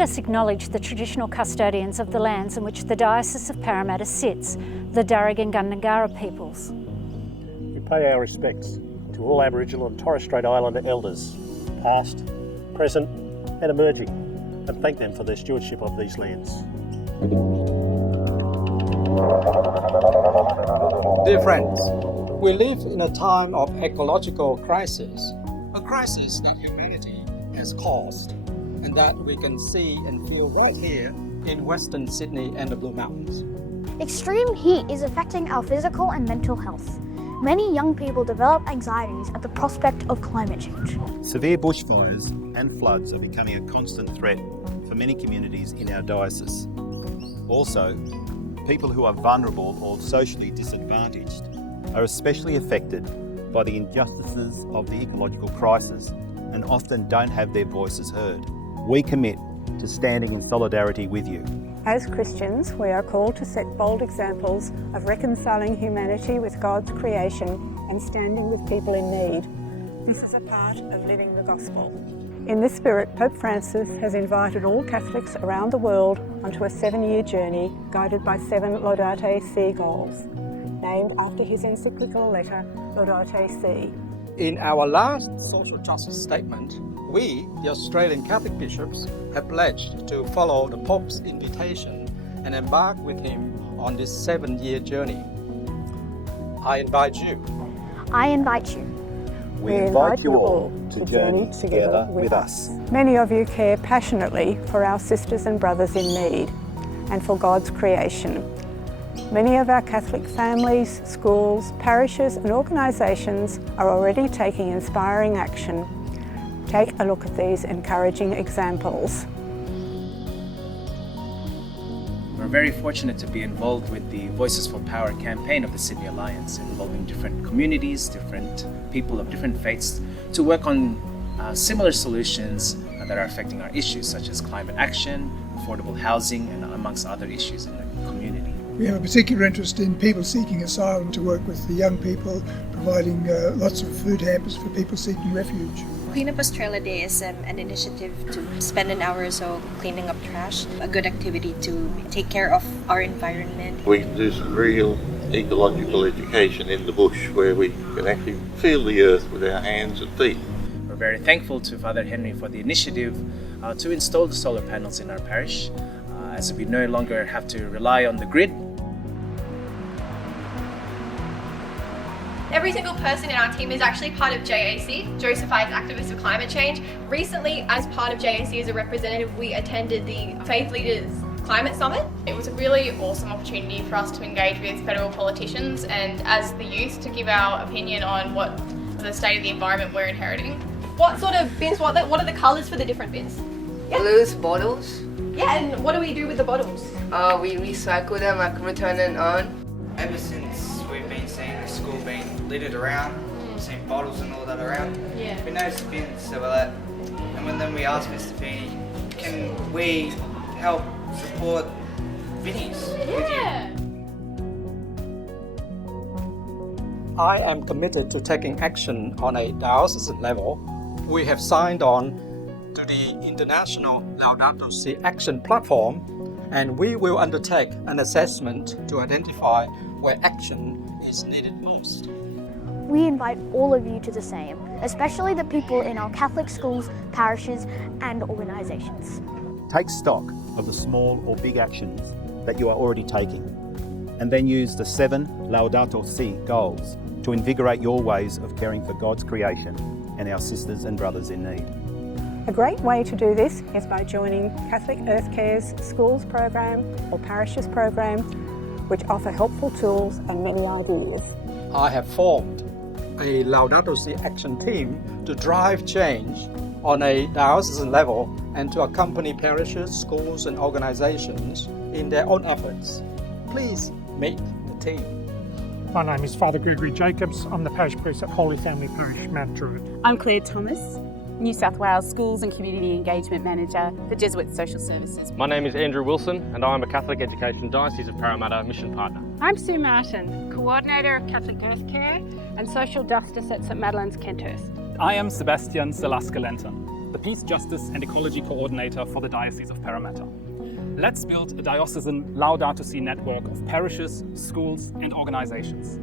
let us acknowledge the traditional custodians of the lands in which the Diocese of Parramatta sits, the Darug and Gundungurra peoples. We pay our respects to all Aboriginal and Torres Strait Islander elders, past, present and emerging, and thank them for their stewardship of these lands. Dear friends, we live in a time of ecological crisis, a crisis that humanity has caused, and that we can see and feel right here in Western Sydney and the Blue Mountains. Extreme heat is affecting our physical and mental health. Many young people develop anxieties at the prospect of climate change. Severe bushfires and floods are becoming a constant threat for many communities in our diocese. Also, people who are vulnerable or socially disadvantaged are especially affected by the injustices of the ecological crisis and often don't have their voices heard. We commit to standing in solidarity with you. As Christians, we are called to set bold examples of reconciling humanity with God's creation and standing with people in need. This is a part of living the gospel. In this spirit, Pope Francis has invited all Catholics around the world onto a 7-year journey guided by 7 Laudato Si goals, named after his encyclical letter, Laudato Si. In our last social justice statement, we, the Australian Catholic bishops, have pledged to follow the Pope's invitation and embark with him on this 7-year journey. I invite you. I invite you. We invite you all to journey together with us. Many of you care passionately for our sisters and brothers in need and for God's creation. Many of our Catholic families, schools, parishes and organisations are already taking inspiring action. Take a look at these encouraging examples. We're very fortunate to be involved with the Voices for Power campaign of the Sydney Alliance, involving different communities, different people of different faiths to work on similar solutions that are affecting our issues such as climate action, affordable housing and amongst other issues in the community. We have a particular interest in people seeking asylum, to work with the young people, providing lots of food hampers for people seeking refuge. Clean Up Australia Day is an initiative to spend an hour or so cleaning up trash, a good activity to take care of our environment. We can do some real ecological education in the bush where we can actually feel the earth with our hands and feet. We're very thankful to Father Henry for the initiative to install the solar panels in our parish, as we no longer have to rely on the grid. Every single person in our team is actually part of JAC, Josephite Activists of Climate Change. Recently, as part of JAC as a representative, we attended the Faith Leaders Climate Summit. It was a really awesome opportunity for us to engage with federal politicians and as the youth to give our opinion on what the state of the environment we're inheriting. What sort of bins, what are the colours for the different bins? Yeah. Blues bottles. Yeah, and what do we do with the bottles? We recycle them, like return them on. Ever since we've been seeing the school being littered around, seeing bottles and all that around, we noticed the bins, so we're like, and then we asked Mr. Feeney, can we help support Vinnies with you? I am committed to taking action on a diocesan level. We have signed on to the International Laudato Si Action Platform, and we will undertake an assessment to identify where action is needed most. We invite all of you to the same, especially the people in our Catholic schools, parishes and organisations. Take stock of the small or big actions that you are already taking, and then use the 7 Laudato Si goals to invigorate your ways of caring for God's creation and our sisters and brothers in need. A great way to do this is by joining Catholic Earth Care's schools program or parishes program, which offer helpful tools and many ideas. I have formed a Laudato Si Action team to drive change on a diocesan level and to accompany parishes, schools and organisations in their own efforts. Please meet the team. My name is Father Gregory Jacobs. I'm the parish priest at Holy Family Parish, Mount Druitt. I'm Claire Thomas, New South Wales Schools and Community Engagement Manager for Jesuit Social Services. My name is Andrew Wilson and I'm a Catholic Education Diocese of Parramatta Mission Partner. I'm Sue Martin, Coordinator of Catholic Earth Care and Social Justice at St Madeline's, Kenthurst. I am Sebastian Salaska-Lenton, the Peace, Justice and Ecology Coordinator for the Diocese of Parramatta. Let's build a diocesan Laudato Si network of parishes, schools and organisations.